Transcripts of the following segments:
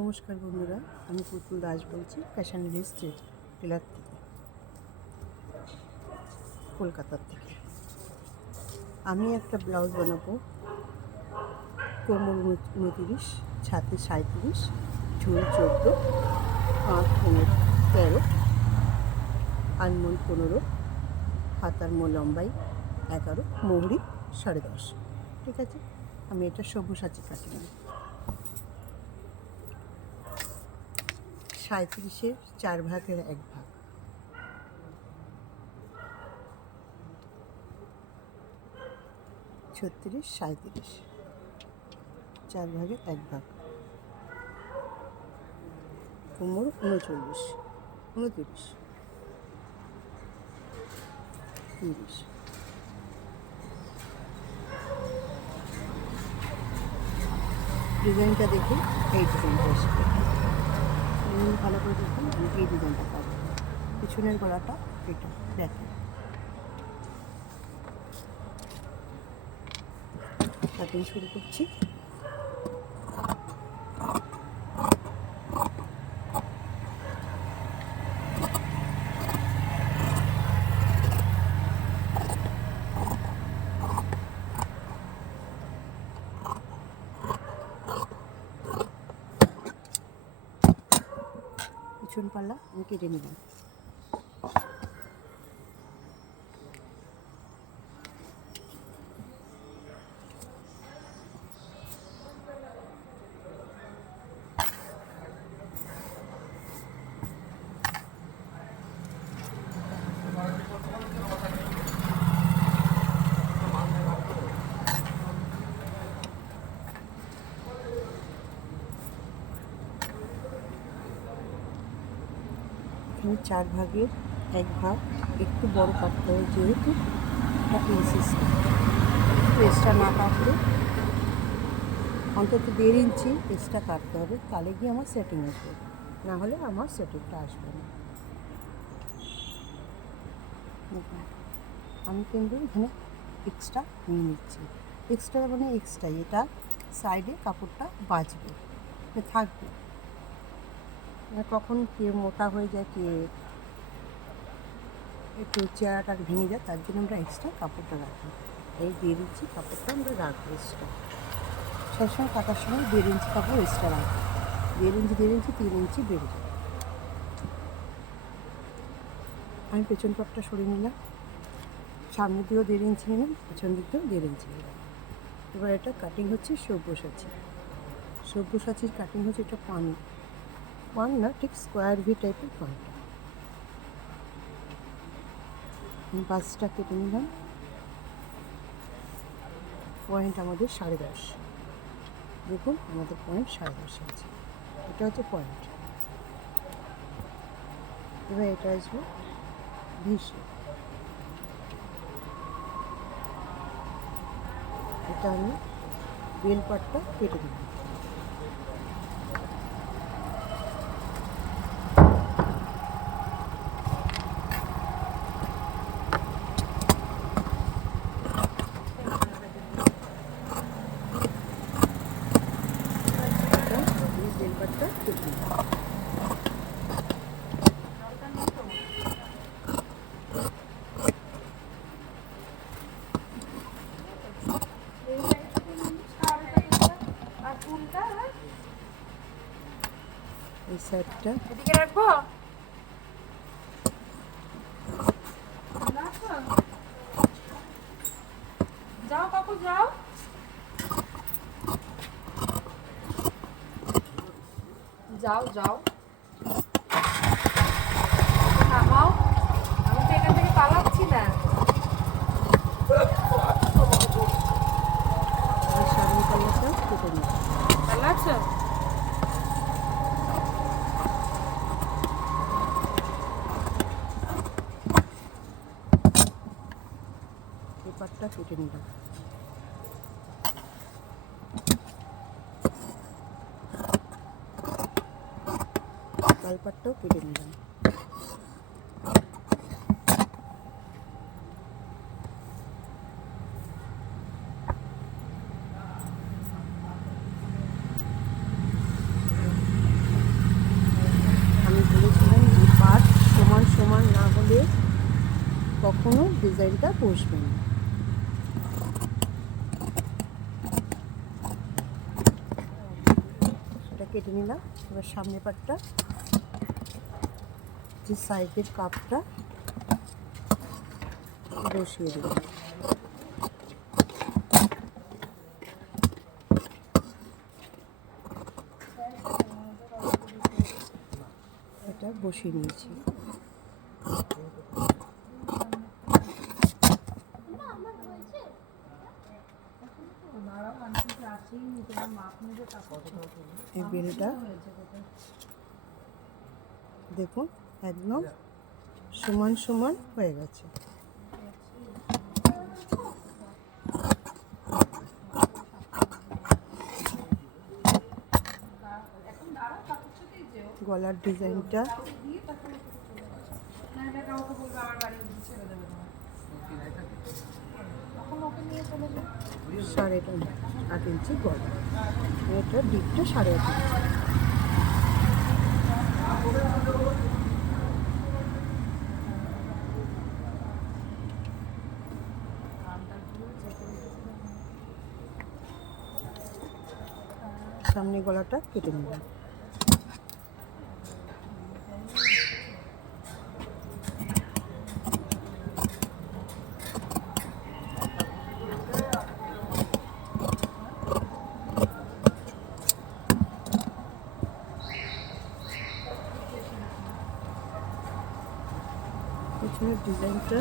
নমস্কার বন্ধুরা, আমি পুতুল দাস বলছি ফ্যাশন স্ট্রিট টেলার থেকে, কলকাতার থেকে। আমি একটা ব্লাউজ বানাবো কোমর 29, ছাতি 37, ঝুল 14, কাঁধ 13, আনমোল 15, হাতার লম্বাই 11, মোহরি 10.5। ঠিক আছে, আমি এটা সব্যসাচী কাটি নেব। 37-এর 4 ভাগের 1 ভাগ, 36, 37, 4 ভাগের 1 ভাগ, কোমর 39, 29, 30। ডিজাইনটা দেখে এই ডিজাইনটা আসবে, ভালো করে দেখুন। আমি এই ডিজাইনটা পাবো, পিছনের গলাটা এটা দেখেন। কাটিং শুরু করছি। পিছন পাল্লা আমি কেটে নিলাম। এখানে 4 ভাগের 1 ভাগ একটু বড় কাটতে হবে, যেহেতু এটা প্রিন্সেস। এক্সট্রা না কাটলে অন্তত 1.5 ইঞ্চি এক্সট্রা কাটতে হবে, তাহলে গিয়ে আমার সেটিং আসবে, না হলে আমার সেটিংটা আসবে না। আমি কিন্তু এখানে এক্সট্রা নিয়ে নিচ্ছি। এক্সট্রা মানে এক্সট্রাই, এটা সাইডে কাপড়টা বাঁচবে, থাকবে। কখন কে মোটা হয়ে যায়, কে একটু চেহারাটা ভেঙে যায়, তার জন্য আমরা এক্সট্রা কাপড়টা রাখি। এই 1.5 ইঞ্চি কাপড়টা আমরা রাখবো এক্সট্রা। সবসময় কাটার সময় 1.5 ইঞ্চি কাপড় এক্সট্রা রাখবো। 1.5 ইঞ্চি 3 ইঞ্চি বেড়ে যায়। আমি পেছন পাটটা সরিয়ে নিলাম, সামনে দিয়েও 1.5 ইঞ্চি নিলাম, পেছন দিকেও 1.5 ইঞ্চি নিলাম। এবার এটা কাটিং হচ্ছে সব্যসাচী। সব্যসাচীর কাটিং হচ্ছে এটা পান না, ঠিক স্কোয়ার ভি টাইপের পানটা। আমি বাসটা কেটে নিলাম। পয়েন্ট আমাদের 10.5। দেখুন আমাদের পয়েন্ট 10.5 আছে, এটা হচ্ছে পয়েন্ট। এবার এটা আসবে ভিসে। এটা আমি বেল পাটটা কেটে দিলাম। বেল পাটটা কেটে দিলাম। এই সাইডটা এদিকে রাখবো, যাও কাকু যাও, যাও যাও, থামাও, আমি তো এখান থেকে পালাচ্ছি না। সামনে পাল্লাটা কেটে নিলাম। পালাচ্ছ? এই পাটটা কেটে নিলাম। কাল পাটটাও কেটে নিলাম। ডিজাইনটা বসবে না। এটা কেটে নিলাম। এবার সামনে পাটটা, যে সাইডের কাপটা বসিয়ে দেব। এটা বসিয়ে নিয়েছি। এই বেলটা দেখুন একদম সমান সমান হয়ে গেছে। গলার ডিজাইনটা সাড়ে 8 ইঞ্চি গলা, এটা ডিপটা 8.5 ইঞ্চি। সামনে গলাটা কেটে নিলাম। পিছনের ডিজাইনটা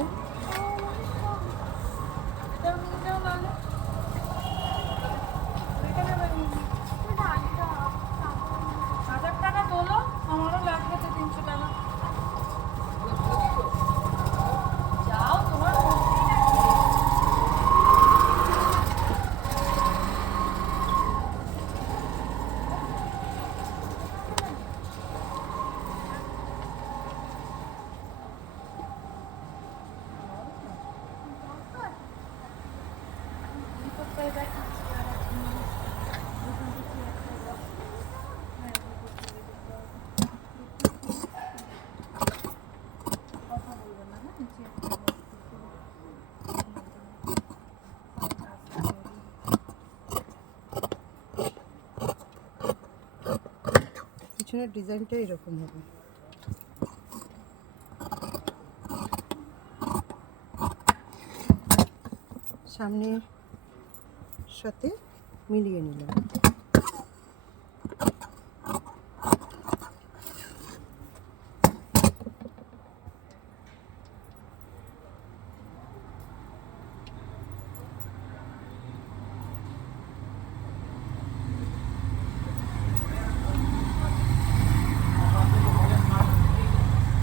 আমারও লাগবে তো 300 টাকা। যাও তোমার পিছনের ডিজাইনটা এরকম হবে। সামনের সাথে মিলিয়ে নিলাম।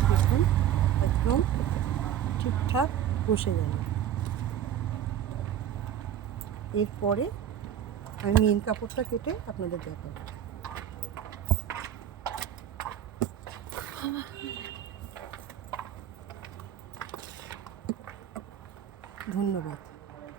দেখুন একদম ঠিকঠাক বসে গেল। এরপরে আমি মেন কাপড়টা কেটে আপনাদের দেখাবো। ধন্যবাদ।